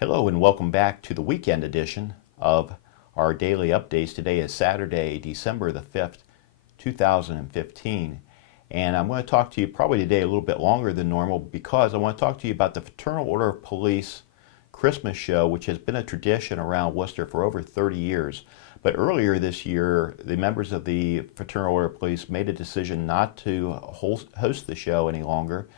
Hello and welcome back to the weekend edition of our daily updates. Today is Saturday, December the 5th, 2015. And I'm going to talk to you probably today a little bit longer than normal because I want to talk to you about the Fraternal Order of Police Christmas show, which has been a tradition around Worcester for over 30 years. But earlier this year, the members of the Fraternal Order of Police made a decision not to host the show any longer.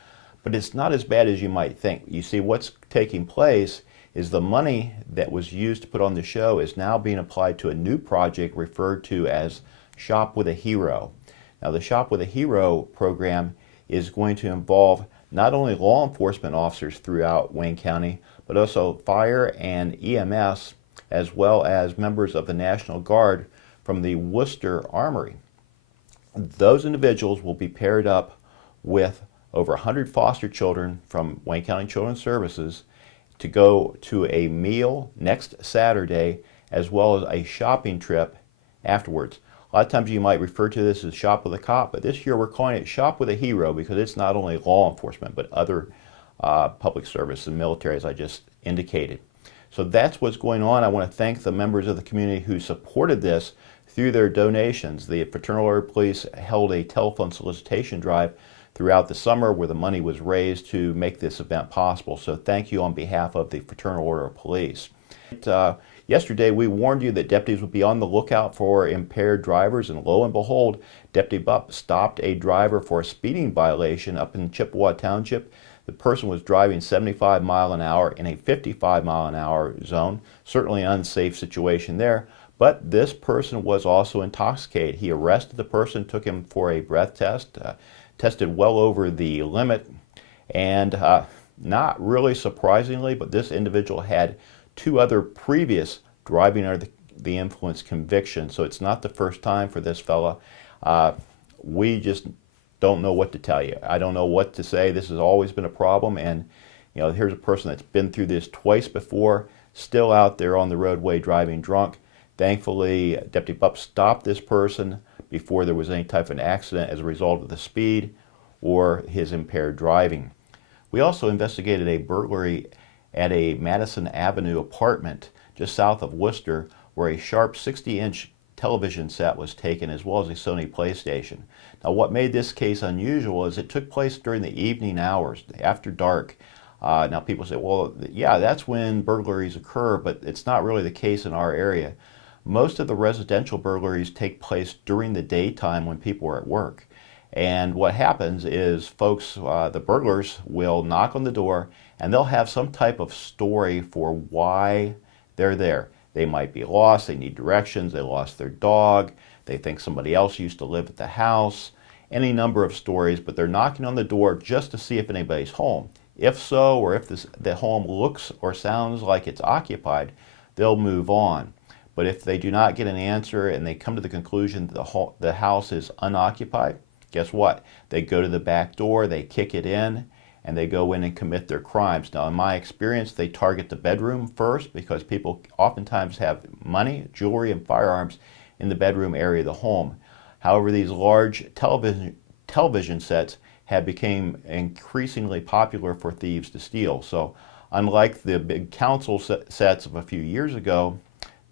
But it's not as bad as you might think. You see, what's taking place is the money that was used to put on the show is now being applied to a new project referred to as Shop with a Hero. Now, the Shop with a Hero program is going to involve not only law enforcement officers throughout Wayne County, but also fire and EMS, as well as members of the National Guard from the Worcester Armory. Those individuals will be paired up with over 100 foster children from Wayne County Children's Services to go to a meal next Saturday, as well as a shopping trip afterwards. A lot of times you might refer to this as Shop with a Cop, but this year we're calling it Shop with a Hero because it's not only law enforcement, but other public service and military, as I just indicated. So that's what's going on. I want to thank the members of the community who supported this through their donations. The Fraternal Order of Police held a telephone solicitation drive throughout the summer where the money was raised to make this event possible. So thank you on behalf of the Fraternal Order of Police. Yesterday we warned you that deputies would be on the lookout for impaired drivers, and lo and behold, Deputy Bupp stopped a driver for a speeding violation up in Chippewa Township. The person was driving 75 miles an hour in a 55 mile an hour zone. Certainly an unsafe situation there, but this person was also intoxicated. He arrested the person, took him for a breath test, tested well over the limit, and not really surprisingly, but this individual had two other previous driving under the influence convictions, so it's not the first time for this fella. We just don't know what to tell you. I don't know what to say. This has always been a problem, and here's a person that's been through this twice before, still out there on the roadway driving drunk. Thankfully, Deputy Bupp stopped this person before there was any type of an accident as a result of the speed or his impaired driving. We also investigated a burglary at a Madison Avenue apartment just south of Worcester where a sharp 60-inch television set was taken, as well as a Sony PlayStation. Now, what made this case unusual is it took place during the evening hours, after dark. Now, people say, well, yeah, that's when burglaries occur, but it's not really the case in our area. Most of the residential burglaries take place during the daytime when people are at work. And what happens is folks, the burglars, will knock on the door and they'll have some type of story for why they're there. They might be lost, they need directions, they lost their dog, they think somebody else used to live at the house, any number of stories, but they're knocking on the door just to see if anybody's home. If so, or if the home looks or sounds like it's occupied, they'll move on. But if they do not get an answer and they come to the conclusion that the house is unoccupied, guess what? They go to the back door, they kick it in, and they go in and commit their crimes. Now, in my experience, they target the bedroom first because people oftentimes have money, jewelry, and firearms in the bedroom area of the home. However, these large television sets have become increasingly popular for thieves to steal. So unlike the big console sets of a few years ago,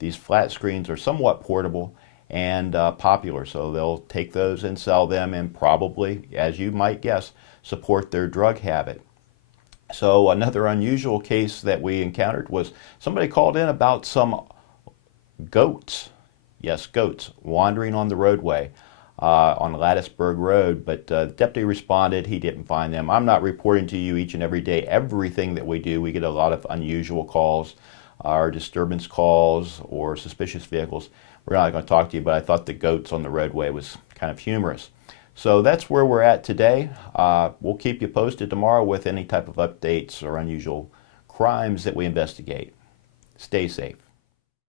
these flat screens are somewhat portable and popular, so they'll take those and sell them and probably, as you might guess, support their drug habit. So another unusual case that we encountered was somebody called in about some goats, yes, goats, wandering on the roadway on Lattisburg Road, but the deputy responded. He didn't find them. I'm not reporting to you each and every day everything that we do. We get a lot of unusual calls, or disturbance calls, or suspicious vehicles. We're not going to talk to you, but I thought the goats on the roadway was kind of humorous. So that's where we're at today. We'll keep you posted tomorrow with any type of updates or unusual crimes that we investigate. Stay safe.